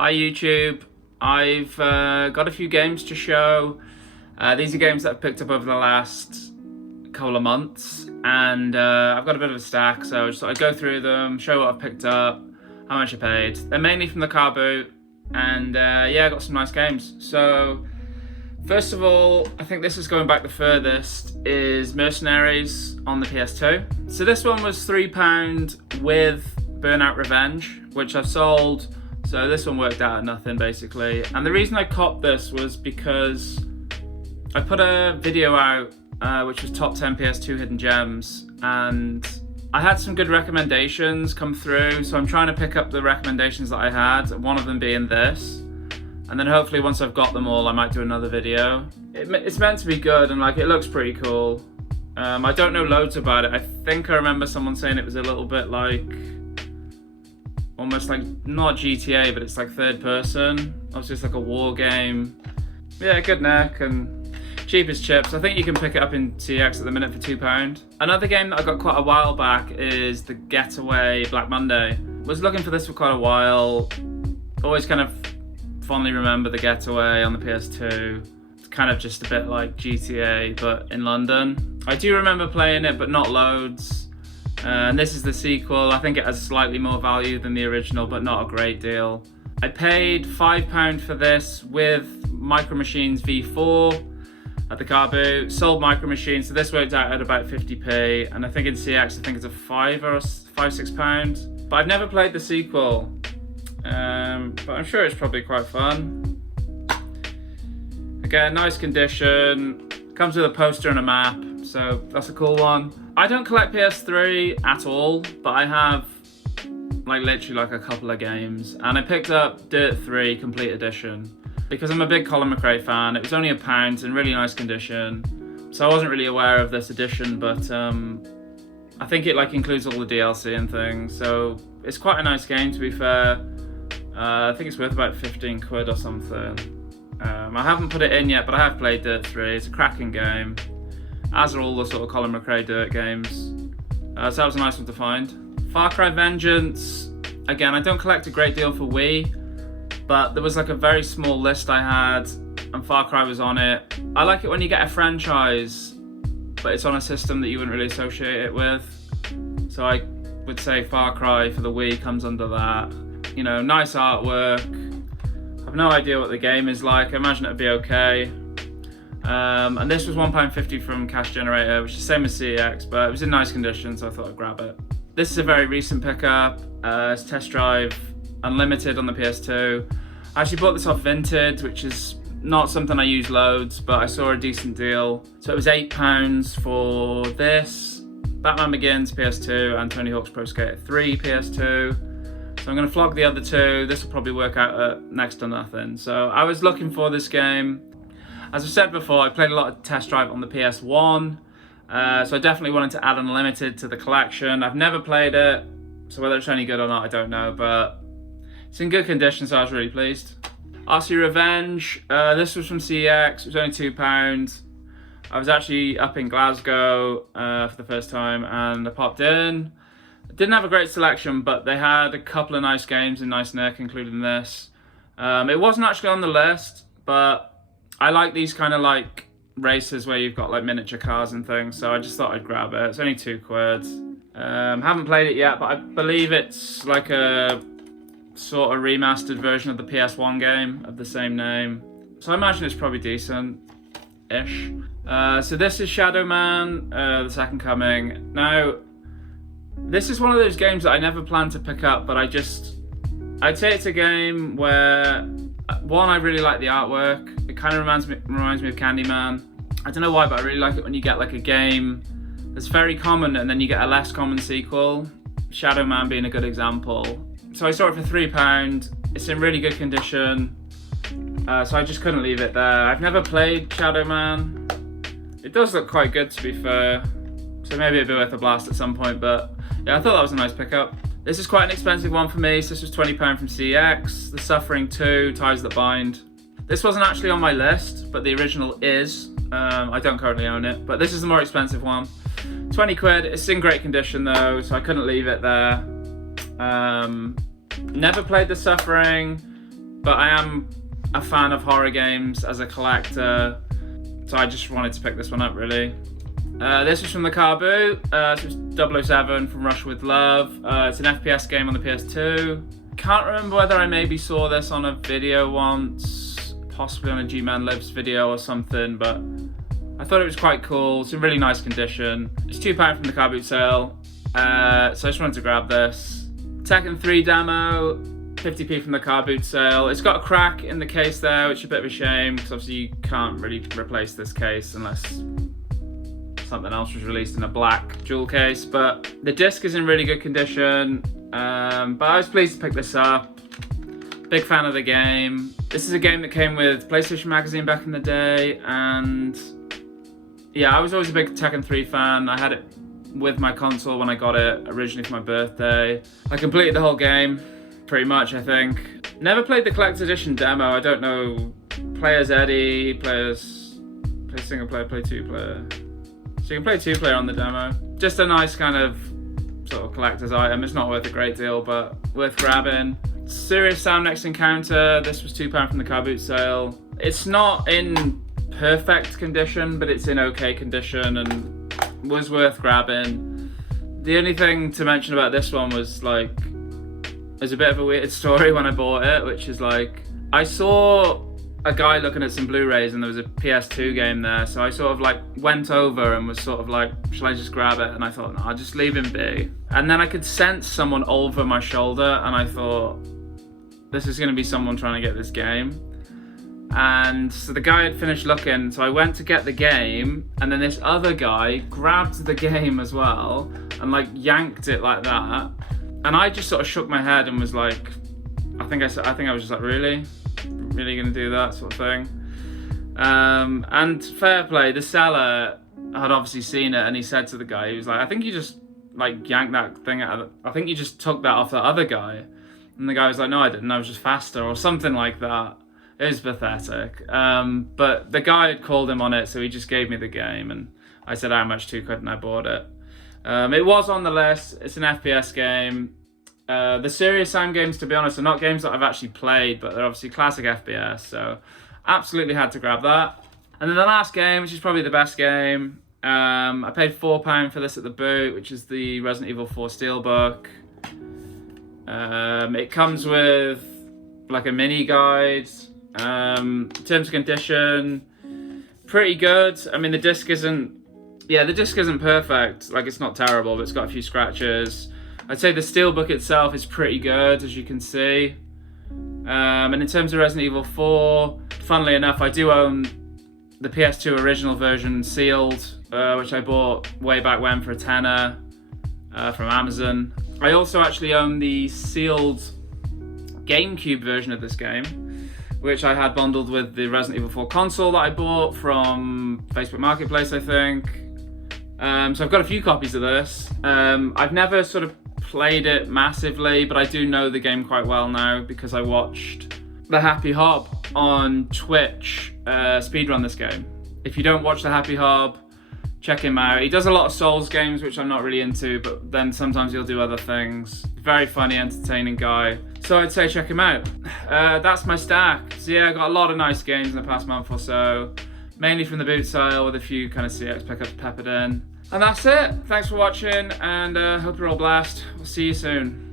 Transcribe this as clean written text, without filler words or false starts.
Hi YouTube, I've got a few games to show. These are games that I've picked up over the last couple of months, and I've got a bit of a stack, so I just thought I'd go through them, show what I've picked up, how much I paid. They're mainly from the car boot, and yeah, I got some nice games. So first of all, I think this is going back the furthest, is Mercenaries on the PS2. So this one was £3 with Burnout Revenge, which I've sold. So this one worked out at nothing basically. And the reason I copped this was because I put a video out which was top 10 PS2 hidden gems, and I had some good recommendations come through, so I'm trying to pick up the recommendations that I had, one of them being this. And then hopefully once I've got them all, I might do another video. It's meant to be good, and like it looks pretty cool. I don't know loads about it. I think I remember someone saying it was a little bit like, almost like, not GTA, but it's like third person. Obviously it's like a war game. Yeah, good neck and cheap as chips. I think you can pick it up in CX at the minute for £2. Another game that I got quite a while back is the Getaway Black Monday. Was looking for this for quite a while. Always kind of fondly remember the Getaway on the PS2. It's kind of just a bit like GTA, but in London. I do remember playing it, but not loads. And this is the sequel. I think it has slightly more value than the original, but not a great deal. I paid £5 for this with Micro Machines V4 at the car boot. Sold Micro Machines, so this worked out at about 50p. And I think in CX, I think it's a £6. But I've never played the sequel. But I'm sure it's probably quite fun. Again, nice condition. Comes with a poster and a map, so that's a cool one. I don't collect PS3 at all, but I have like literally like a couple of games, and I picked up Dirt 3 Complete Edition because I'm a big Colin McRae fan. It was only £1 in really nice condition, so I wasn't really aware of this edition, but I think it like includes all the DLC and things, so it's quite a nice game to be fair. I think it's worth about 15 quid or something. I haven't put it in yet, but I have played Dirt 3. It's a cracking game, as are all the sort of Colin McRae Dirt games. So that was a nice one to find. Far Cry Vengeance. Again, I don't collect a great deal for Wii, but there was like a very small list I had, and Far Cry was on it. I like it when you get a franchise, but it's on a system that you wouldn't really associate it with. So I would say Far Cry for the Wii comes under that. You know, nice artwork. I have no idea what the game is like. I imagine it'd be okay. And this was £1.50 from Cash Generator, which is the same as CEX, but it was in nice condition, so I thought I'd grab it. This is a very recent pickup. It's Test Drive Unlimited on the PS2. I actually bought this off Vinted, which is not something I use loads, but I saw a decent deal. So it was £8 for this, Batman Begins PS2, and Tony Hawk's Pro Skater 3 PS2. So I'm going to flog the other two. This will probably work out at next to nothing. So I was looking for this game. As I've said before, I played a lot of Test Drive on the PS1. So I definitely wanted to add Unlimited to the collection. I've never played it, so whether it's any good or not, I don't know. But it's in good condition, so I was really pleased. RC Revenge. This was from CEX. It was only £2. I was actually up in Glasgow for the first time, and I popped in. Didn't have a great selection, but they had a couple of nice games in nice nick, including this. It wasn't actually on the list, but I like these kind of like races where you've got like miniature cars and things, so I just thought I'd grab it. It's only £2. Haven't played it yet, but I believe it's like a sort of remastered version of the PS1 game of the same name. So I imagine it's probably decent-ish. So this is Shadowman, the Second Coming. Now, this is one of those games that I never planned to pick up, but I'd say it's a game where, one, I really like the artwork. It kind of reminds me of Candyman. I don't know why, but I really like it when you get like a game that's very common and then you get a less common sequel. Shadowman being a good example. So I saw it for £3. It's in really good condition. So I just couldn't leave it there. I've never played Shadowman. It does look quite good, to be fair. So maybe it'd be worth a blast at some point, but yeah, I thought that was a nice pickup. This is quite an expensive one for me, so this was £20 from CX. The Suffering 2, Ties That Bind. This wasn't actually on my list, but the original is. I don't currently own it, but this is the more expensive one. 20 quid, it's in great condition though, so I couldn't leave it there. Never played The Suffering. but I am a fan of horror games as a collector, so I just wanted to pick this one up really. This was from the car boot. This was 007 from Rush with Love. It's an FPS game on the PS2. Can't remember whether I maybe saw this on a video once, possibly on a G-Man Lives video or something, but I thought it was quite cool. It's in really nice condition. It's £2 from the car boot sale, so I just wanted to grab this. Tekken 3 demo, 50p from the car boot sale. It's got a crack in the case there, which is a bit of a shame, because obviously you can't really replace this case unless something else was released in a black jewel case, but the disc is in really good condition. But I was pleased to pick this up. Big fan of the game. This is a game that came with PlayStation Magazine back in the day, and yeah, I was always a big Tekken 3 fan. I had it with my console when I got it originally for my birthday. I completed the whole game, pretty much, I think. Never played the collector's edition demo. I don't know, play as Eddie, play single player, play two player. So you can play 2-player on the demo. Just a nice kind of sort of collector's item. It's not worth a great deal, but worth grabbing. Serious Sam Next Encounter. This was £2 from the car boot sale. It's not in perfect condition, but it's in okay condition and was worth grabbing. The only thing to mention about this one was like, there's a bit of a weird story when I bought it, which is like, I saw a guy looking at some Blu-rays and there was a PS2 game there, so I sort of like went over and was sort of like, shall I just grab it? And I thought, no, I'll just leave him be. And then I could sense someone over my shoulder and I thought, this is going to be someone trying to get this game. And so the guy had finished looking, so I went to get the game, and then this other guy grabbed the game as well and like yanked it like that. And I just sort of shook my head and was like, I think I was just like, really gonna do that sort of thing? And fair play, the seller had obviously seen it and he said to the guy, he was like, I think you just like yanked that thing out of I think you just took that off the other guy. And the guy was like, no I didn't, I was just faster, or something like that. It was pathetic. But the guy had called him on it, so he just gave me the game and I said how much £2 and I bought it. It was on the list. It's an FPS game. The Serious Sam games, to be honest, are not games that I've actually played, but they're obviously classic FPS, so absolutely had to grab that. And then the last game, which is probably the best game, I paid £4 for this at the boot, which is the Resident Evil 4 Steelbook. It comes with like a mini guide, terms and condition, pretty good. I mean, the disc isn't perfect, like it's not terrible, but it's got a few scratches. I'd say the Steelbook itself is pretty good, as you can see. And in terms of Resident Evil 4, funnily enough, I do own the PS2 original version sealed, which I bought way back when for a tenner from Amazon. I also actually own the sealed GameCube version of this game, which I had bundled with the Resident Evil 4 console that I bought from Facebook Marketplace, I think. So I've got a few copies of this. I've never sort of played it massively, but I do know the game quite well now because I watched the Happy Hob on Twitch speedrun this game. If you don't watch the Happy Hob, check him out. He does a lot of Souls games, which I'm not really into, but then sometimes he'll do other things. Very funny, entertaining guy. So I'd say check him out. That's my stack. So yeah, I got a lot of nice games in the past month or so, mainly from the boot sale with a few kind of CX pickups peppered in. And that's it. Thanks for watching, and hope you're all blessed. We'll see you soon.